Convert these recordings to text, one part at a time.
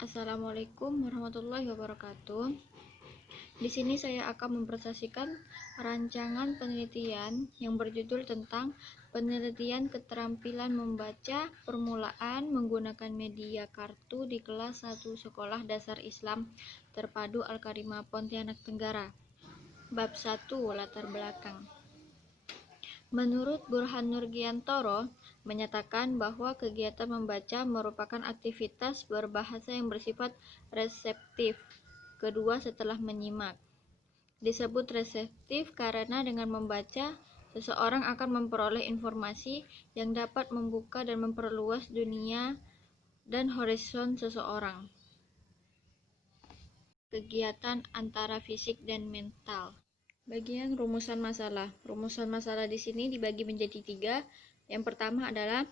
Assalamualaikum warahmatullahi wabarakatuh. Di sini saya akan mempresentasikan rancangan penelitian yang berjudul tentang penelitian keterampilan membaca permulaan menggunakan media kartu di kelas 1 Sekolah Dasar Islam Terpadu Al-Karimah Pontianak Tenggara. Bab 1, latar belakang. Menurut Burhan Nurgiantoro, menyatakan bahwa kegiatan membaca merupakan aktivitas berbahasa yang bersifat reseptif, kedua setelah menyimak. Disebut reseptif karena dengan membaca, seseorang akan memperoleh informasi yang dapat membuka dan memperluas dunia dan horizon seseorang. Kegiatan antara fisik dan mental. Bagian rumusan masalah. Rumusan masalah di sini dibagi menjadi 3. Yang pertama adalah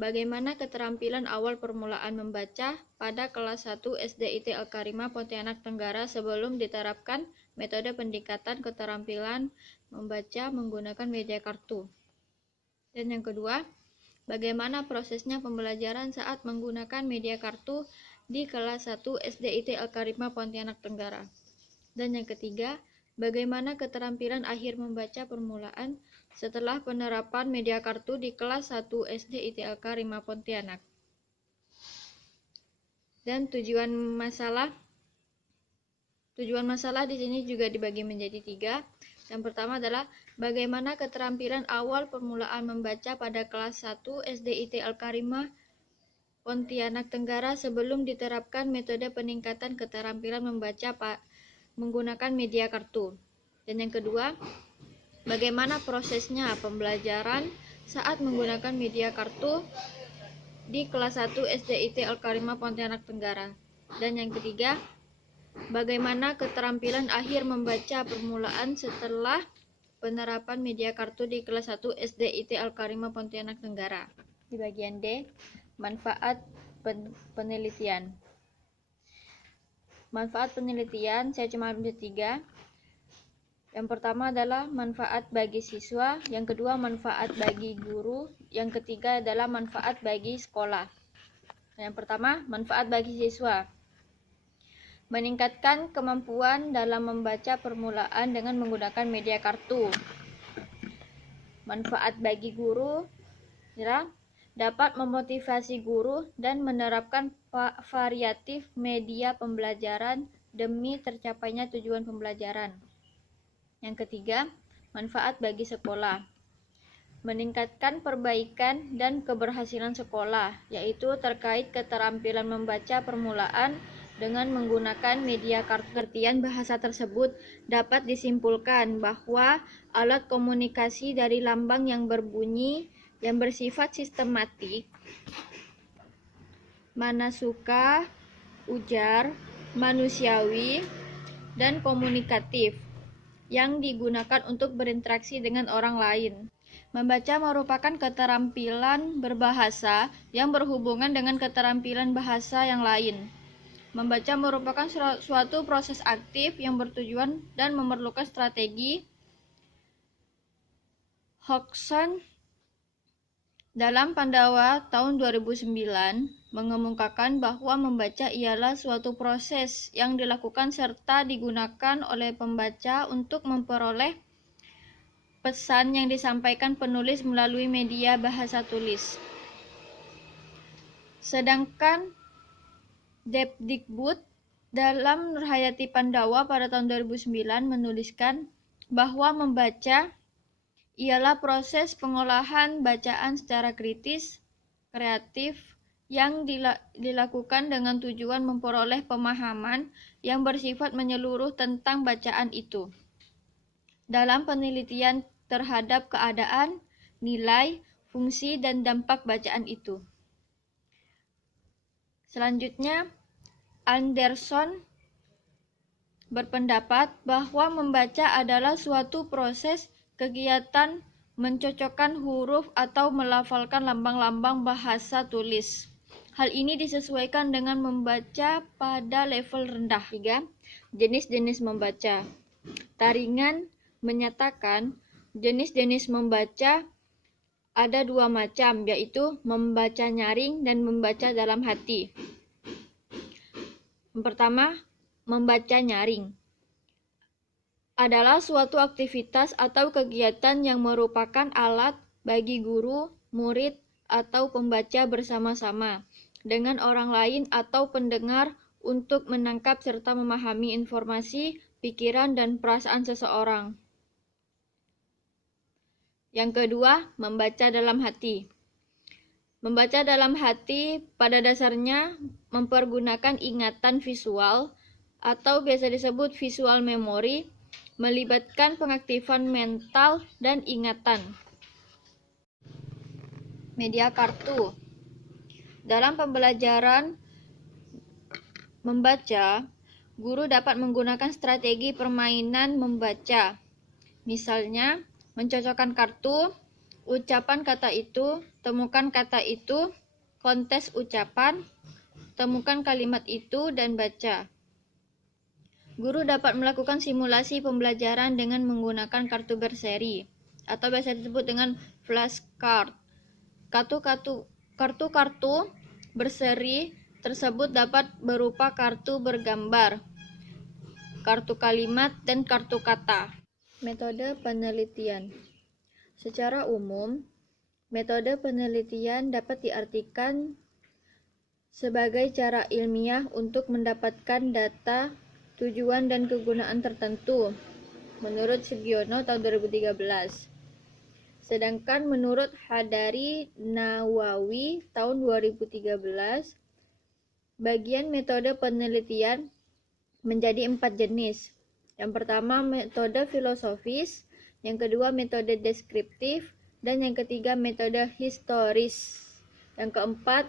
bagaimana keterampilan awal permulaan membaca pada kelas 1 SDIT Al-Karimah Pontianak Tenggara sebelum diterapkan metode pendekatan keterampilan membaca menggunakan media kartu. Dan yang kedua, bagaimana prosesnya pembelajaran saat menggunakan media kartu di kelas 1 SDIT Al-Karimah Pontianak Tenggara. Dan yang ketiga, bagaimana keterampilan akhir membaca permulaan setelah penerapan media kartu di kelas 1 SD ITL Karimah Pontianak. Dan tujuan masalah di sini juga dibagi menjadi 3. Yang pertama adalah bagaimana keterampilan awal permulaan membaca pada kelas 1 SD ITL Karimah Pontianak Tenggara sebelum diterapkan metode peningkatan keterampilan membaca menggunakan media kartu. Dan yang kedua, bagaimana prosesnya pembelajaran saat menggunakan media kartu di kelas 1 SDIT Al-Karimah Pontianak Tenggara. Dan yang ketiga, bagaimana keterampilan akhir membaca permulaan setelah penerapan media kartu di kelas 1 SDIT Al-Karimah Pontianak Tenggara. Di bagian D, manfaat penelitian. Manfaat penelitian saya cuma ambil 3. Yang pertama adalah manfaat bagi siswa, yang kedua manfaat bagi guru, yang ketiga adalah manfaat bagi sekolah. Yang pertama, manfaat bagi siswa. Meningkatkan kemampuan dalam membaca permulaan dengan menggunakan media kartu. Manfaat bagi guru ya, dapat memotivasi guru dan menerapkan variatif media pembelajaran demi tercapainya tujuan pembelajaran. Yang ketiga, manfaat bagi sekolah. Meningkatkan perbaikan dan keberhasilan sekolah, yaitu terkait keterampilan membaca permulaan dengan menggunakan media kartu. Pengertian bahasa tersebut dapat disimpulkan bahwa alat komunikasi dari lambang yang berbunyi yang bersifat sistematik, manasuka, ujar, manusiawi, dan komunikatif yang digunakan untuk berinteraksi dengan orang lain. Membaca merupakan keterampilan berbahasa yang berhubungan dengan keterampilan bahasa yang lain. Membaca merupakan suatu proses aktif yang bertujuan dan memerlukan strategi. Hodgson dalam Pandawa tahun 2009 mengemukakan bahwa membaca ialah suatu proses yang dilakukan serta digunakan oleh pembaca untuk memperoleh pesan yang disampaikan penulis melalui media bahasa tulis. Sedangkan Depdikbud dalam Nurhayati Pandawa pada tahun 2009 menuliskan bahwa membaca ialah proses pengolahan bacaan secara kritis, kreatif, yang dilakukan dengan tujuan memperoleh pemahaman yang bersifat menyeluruh tentang bacaan itu. Dalam penelitian terhadap keadaan, nilai, fungsi, dan dampak bacaan itu. Selanjutnya, Anderson berpendapat bahwa membaca adalah suatu proses kegiatan mencocokkan huruf atau melafalkan lambang-lambang bahasa tulis. Hal ini disesuaikan dengan membaca pada level rendah. 3. Jenis-jenis membaca. Taringan menyatakan jenis-jenis membaca ada 2 macam, yaitu membaca nyaring dan membaca dalam hati. Yang pertama, membaca nyaring adalah suatu aktivitas atau kegiatan yang merupakan alat bagi guru, murid, atau pembaca bersama-sama dengan orang lain atau pendengar untuk menangkap serta memahami informasi, pikiran, dan perasaan seseorang. Yang kedua, membaca dalam hati. Membaca dalam hati pada dasarnya mempergunakan ingatan visual atau biasa disebut visual memory, melibatkan pengaktifan mental dan ingatan. Media kartu. Dalam pembelajaran membaca, guru dapat menggunakan strategi permainan membaca. Misalnya, mencocokkan kartu, ucapan kata itu, temukan kata itu, kontes ucapan, temukan kalimat itu, dan baca. Guru dapat melakukan simulasi pembelajaran dengan menggunakan kartu berseri, atau biasa disebut dengan flashcard. Kartu-kartu berseri tersebut dapat berupa kartu bergambar, kartu kalimat, dan kartu kata. Metode penelitian. Secara umum, metode penelitian dapat diartikan sebagai cara ilmiah untuk mendapatkan data, tujuan, dan kegunaan tertentu, menurut Sugiono tahun 2013. Sedangkan menurut Hadari Nawawi tahun 2013, bagian metode penelitian menjadi 4 jenis. Yang pertama, metode filosofis, yang kedua, metode deskriptif, dan yang ketiga, metode historis. Yang keempat,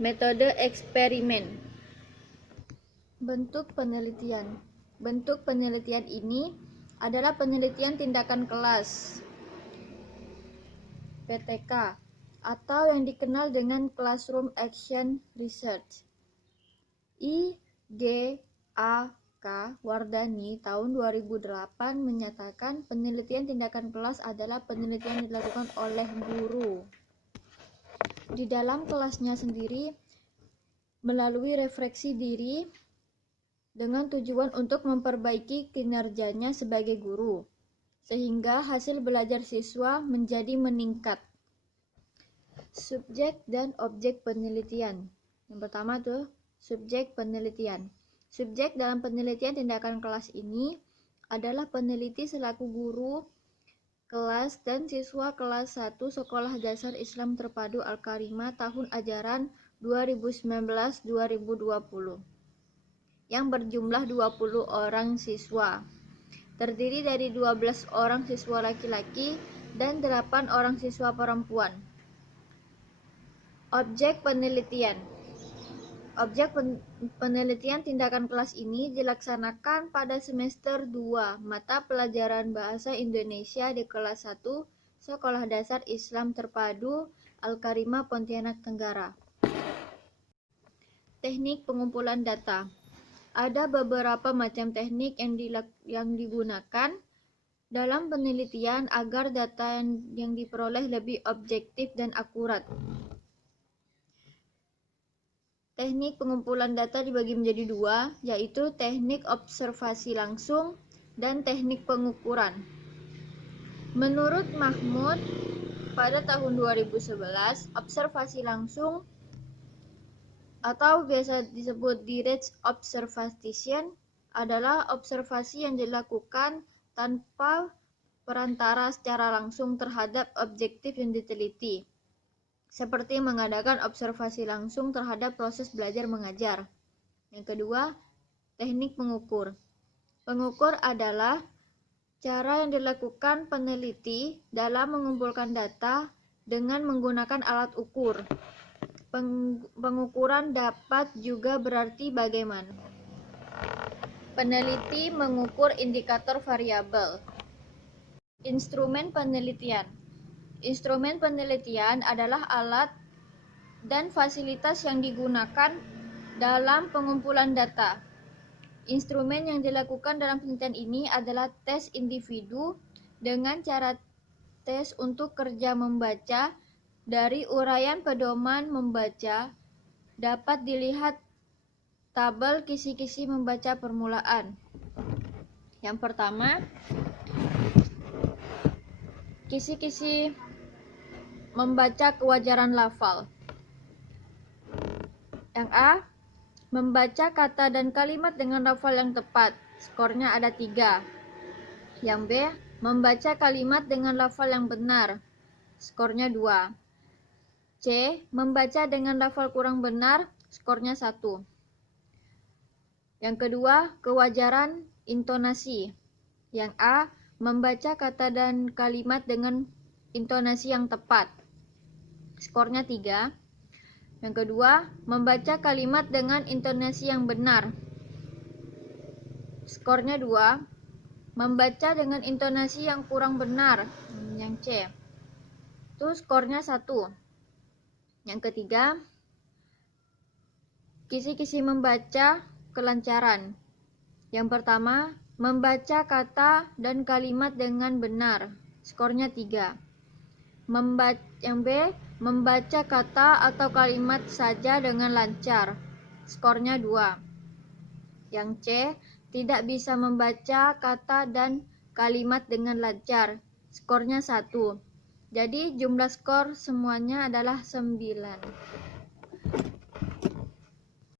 metode eksperimen. Bentuk penelitian. Bentuk penelitian ini adalah penelitian tindakan kelas (PTK) atau yang dikenal dengan Classroom Action Research. I.G.A.K. Wardani tahun 2008 menyatakan penelitian tindakan kelas adalah penelitian yang dilakukan oleh guru di dalam kelasnya sendiri melalui refleksi diri dengan tujuan untuk memperbaiki kinerjanya sebagai guru, sehingga hasil belajar siswa menjadi meningkat. Subjek dan objek penelitian. Yang pertama tuh, subjek penelitian. Subjek dalam penelitian tindakan kelas ini adalah peneliti selaku guru kelas dan siswa kelas 1 Sekolah Dasar Islam Terpadu Al-Karimah tahun ajaran 2019-2020 yang berjumlah 20 orang siswa. Terdiri dari 12 orang siswa laki-laki dan 8 orang siswa perempuan. Objek penelitian. Objek penelitian tindakan kelas ini dilaksanakan pada semester 2 mata pelajaran Bahasa Indonesia di kelas 1 Sekolah Dasar Islam Terpadu Al-Karimah Pontianak Tenggara. Teknik pengumpulan data. Ada beberapa macam teknik yang digunakan dalam penelitian agar data yang diperoleh lebih objektif dan akurat. Teknik pengumpulan data dibagi menjadi dua, yaitu teknik observasi langsung dan teknik pengukuran. Menurut Mahmud, pada tahun 2011, observasi langsung atau biasa disebut direct observation adalah observasi yang dilakukan tanpa perantara secara langsung terhadap objektif yang diteliti, seperti mengadakan observasi langsung terhadap proses belajar mengajar. Yang kedua, teknik pengukur. Pengukur adalah cara yang dilakukan peneliti dalam mengumpulkan data dengan menggunakan alat ukur. Pengukuran dapat juga berarti bagaimana peneliti mengukur indikator variabel. Instrumen penelitian. Instrumen penelitian adalah alat dan fasilitas yang digunakan dalam pengumpulan data. Instrumen yang dilakukan dalam penelitian ini adalah tes individu dengan cara tes untuk kerja membaca. Dari uraian pedoman membaca dapat dilihat tabel kisi-kisi membaca permulaan. Yang pertama, kisi-kisi membaca kewajaran lafal. Yang A, membaca kata dan kalimat dengan lafal yang tepat. Skornya ada 3. Yang B, membaca kalimat dengan lafal yang benar. Skornya 2. C, membaca dengan lafal kurang benar. Skornya 1. Yang kedua, kewajaran intonasi. Yang A, membaca kata dan kalimat dengan intonasi yang tepat. Skornya 3. Yang kedua, membaca kalimat dengan intonasi yang benar. Skornya 2. Membaca dengan intonasi yang kurang benar. Yang C. Itu skornya 1. Yang ketiga, kisi-kisi membaca kelancaran. Yang pertama, membaca kata dan kalimat dengan benar. Skornya 3. Yang B, membaca kata atau kalimat saja dengan lancar. Skornya 2. Yang C, tidak bisa membaca kata dan kalimat dengan lancar. Skornya 1. Jadi jumlah skor semuanya adalah 9.